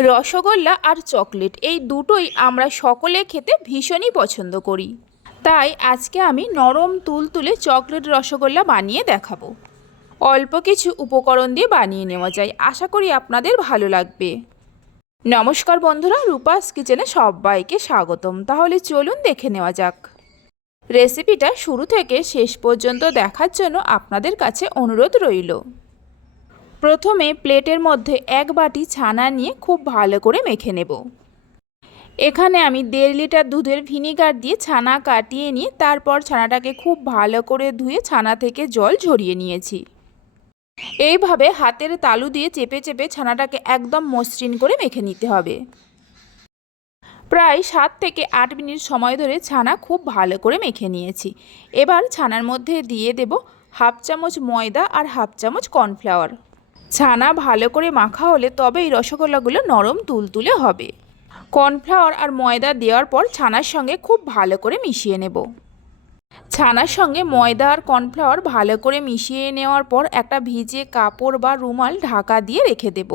রসগোল্লা আর chocolate, এই দুটোই আমরা সকলে খেতে ভীষণই পছন্দ করি। তাই আজকে আমি নরম তুলতুলে চকলেট রসগোল্লা বানিয়ে দেখাবো। অল্প কিছু উপকরণ দিয়ে বানিয়ে নেওয়া যায়। আশা করি আপনাদের ভালো লাগবে। নমস্কার বন্ধুরা, রূপাস কিচেনে সবাইকে স্বাগতম। তাহলে চলুন দেখে নেওয়া যাক। রেসিপিটা শুরু থেকে শেষ পর্যন্ত দেখার জন্য আপনাদের কাছে অনুরোধ রইল। প্রথমে প্লেটের মধ্যে এক বাটি ছানা নিয়ে খুব ভালো করে মেখে নেব। এখানে আমি দেড় লিটার দুধের ভিনিগার দিয়ে ছানা কাটিয়ে নিয়ে তারপর ছানাটাকে খুব ভালো করে ধুয়ে ছানা থেকে জল ঝরিয়ে নিয়েছি। এইভাবে হাতের তালু দিয়ে চেপে চেপে ছানাটাকে একদম মসৃণ করে মেখে নিতে হবে। প্রায় সাত থেকে আট মিনিট সময় ধরে ছানা খুব ভালো করে মেখে নিয়েছি। এবার ছানার মধ্যে দিয়ে দেব হাফ চামচ ময়দা আর হাফ চামচ কর্নফ্লাওয়ার। ছানা ভালো করে মাখা হলে তবেই রসগোল্লাগুলো নরম তুলতুলে হবে। কর্নফ্লাওয়ার আর ময়দা দেওয়ার পর ছানার সঙ্গে খুব ভালো করে মিশিয়ে নেব। ছানার সঙ্গে ময়দা আর কর্নফ্লাওয়ার ভালো করে মিশিয়ে নেওয়ার পর একটা ভিজে কাপড় বা রুমাল ঢাকা দিয়ে রেখে দেব।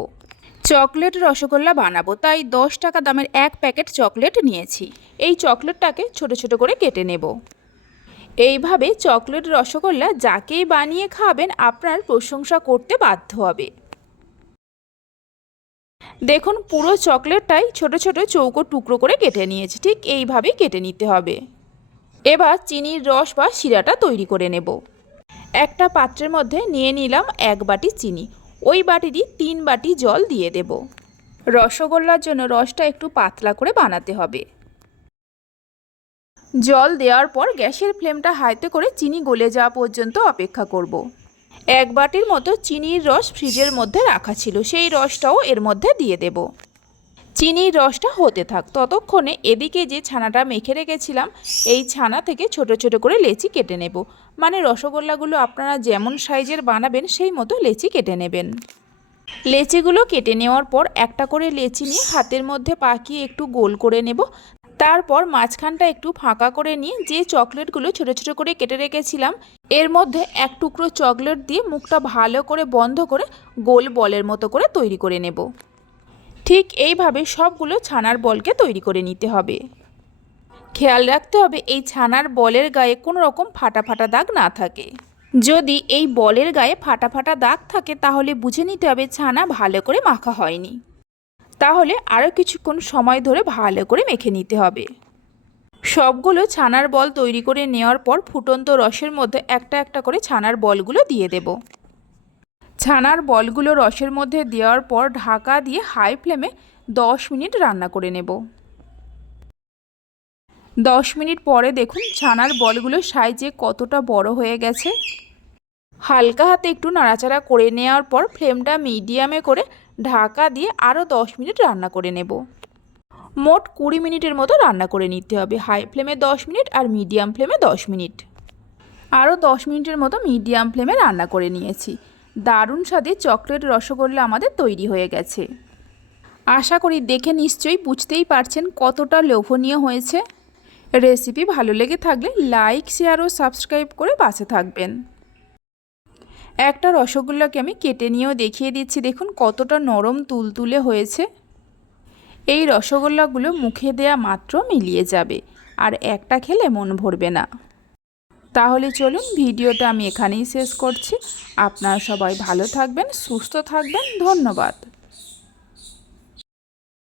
চকলেট রসগোল্লা বানাবো, তাই দশ টাকা দামের এক প্যাকেট চকলেট নিয়েছি। এই চকলেটটাকে ছোট ছোট করে কেটে নেব। এইভাবে চকলেট রসগোল্লা যাকেই বানিয়ে খাবেন আপনার প্রশংসা করতে বাধ্য হবে। দেখুন, পুরো চকলেটটাই ছোট ছোট চৌকো টুকরো করে কেটে নিয়েছি, ঠিক এইভাবেই কেটে নিতে হবে। এবার চিনির রস বা শিরাটা তৈরি করে নেব। একটা পাত্রের মধ্যে নিয়ে নিলাম এক বাটি চিনি, ওই বাটিরই তিন বাটি জল দিয়ে দেব। রসগোল্লার জন্য রসটা একটু পাতলা করে বানাতে হবে। জল দেওয়ার পর গ্যাসের ফ্লেমটা হাইতে করে চিনি গলে যাওয়া পর্যন্ত অপেক্ষা করব। এক বাটির মতো চিনির রস ফ্রিজের মধ্যে রাখা ছিল, সেই রসটাও এর মধ্যে দিয়ে দেব। চিনির রসটা হতে থাক, ততক্ষণে এদিকে যে ছানাটা মেখে রেখেছিলাম, এই ছানা থেকে ছোট ছোট করে লেচি কেটে নেব। মানে রসগোল্লাগুলো আপনারা যেমন সাইজের বানাবেন, সেই মতো লেচি কেটে নেবেন। লেচিগুলো কেটে নেওয়ার পর একটা করে লেচি নিয়ে হাতের মধ্যে পাকিয়ে একটু গোল করে নেব। তারপর মাঝখানটা একটু ফাঁকা করে নিয়ে যে চকলেটগুলো ছোটো ছোটো করে কেটে রেখেছিলাম, এর মধ্যে এক টুকরো চকলেট দিয়ে মুখটা ভালো করে বন্ধ করে গোল বলের মতো করে তৈরি করে নেব। ঠিক এইভাবে সবগুলো ছানার বলকে তৈরি করে নিতে হবে। খেয়াল রাখতে হবে এই ছানার বলের গায়ে কোনো রকম ফাটা ফাটা দাগ না থাকে। যদি এই বলের গায়ে ফাটা ফাটা দাগ থাকে তাহলে বুঝে নিতে হবে ছানা ভালো করে মাখা হয়নি। তাহলে আরও কিছুক্ষণ সময় ধরে ভালো করে মেখে নিতে হবে। সবগুলো ছানার বল তৈরি করে নেওয়ার পর ফুটন্ত রসের মধ্যে একটা একটা করে ছানার বলগুলো দিয়ে দেব। ছানার বলগুলো রসের মধ্যে দেওয়ার পর ঢাকা দিয়ে হাই ফ্লেমে দশ মিনিট রান্না করে নেব। দশ মিনিট পরে দেখুন ছানার বলগুলো সাইজে কতটা বড় হয়ে গেছে। হালকা হাতে একটু নাড়াচাড়া করে নেওয়ার পর ফ্লেমটা মিডিয়ামে করে ঢাকা দিয়ে আরও দশ মিনিট রান্না করে নেব। মোট কুড়ি মিনিটের মতো রান্না করে নিতে হবে। হাই ফ্লেমে দশ মিনিট আর মিডিয়াম ফ্লেমে দশ মিনিট। আরও দশ মিনিটের মতো মিডিয়াম ফ্লেমে রান্না করে নিয়েছি। দারুণ স্বাদে চকলেট রসগোল্লা আমাদের তৈরি হয়ে গেছে। আশা করি দেখে নিশ্চয়ই বুঝতেই পারছেন কতটা লোভনীয় হয়েছে। রেসিপি ভালো লেগে থাকলে লাইক, শেয়ার ও সাবস্ক্রাইব করে পাশে থাকবেন। একটা রসগোল্লাকে আমি কেটে নিয়েও দেখিয়ে দিচ্ছি। দেখুন কতটা নরম তুলতুলে হয়েছে। এই রসগোল্লাগুলো মুখে দেয়া মাত্র মিলিয়ে যাবে, আর একটা খেলে মন ভরবে না। তাহলে চলুন ভিডিওটা আমি এখানেই শেষ করছি। আপনারা সবাই ভালো থাকবেন, সুস্থ থাকবেন, ধন্যবাদ।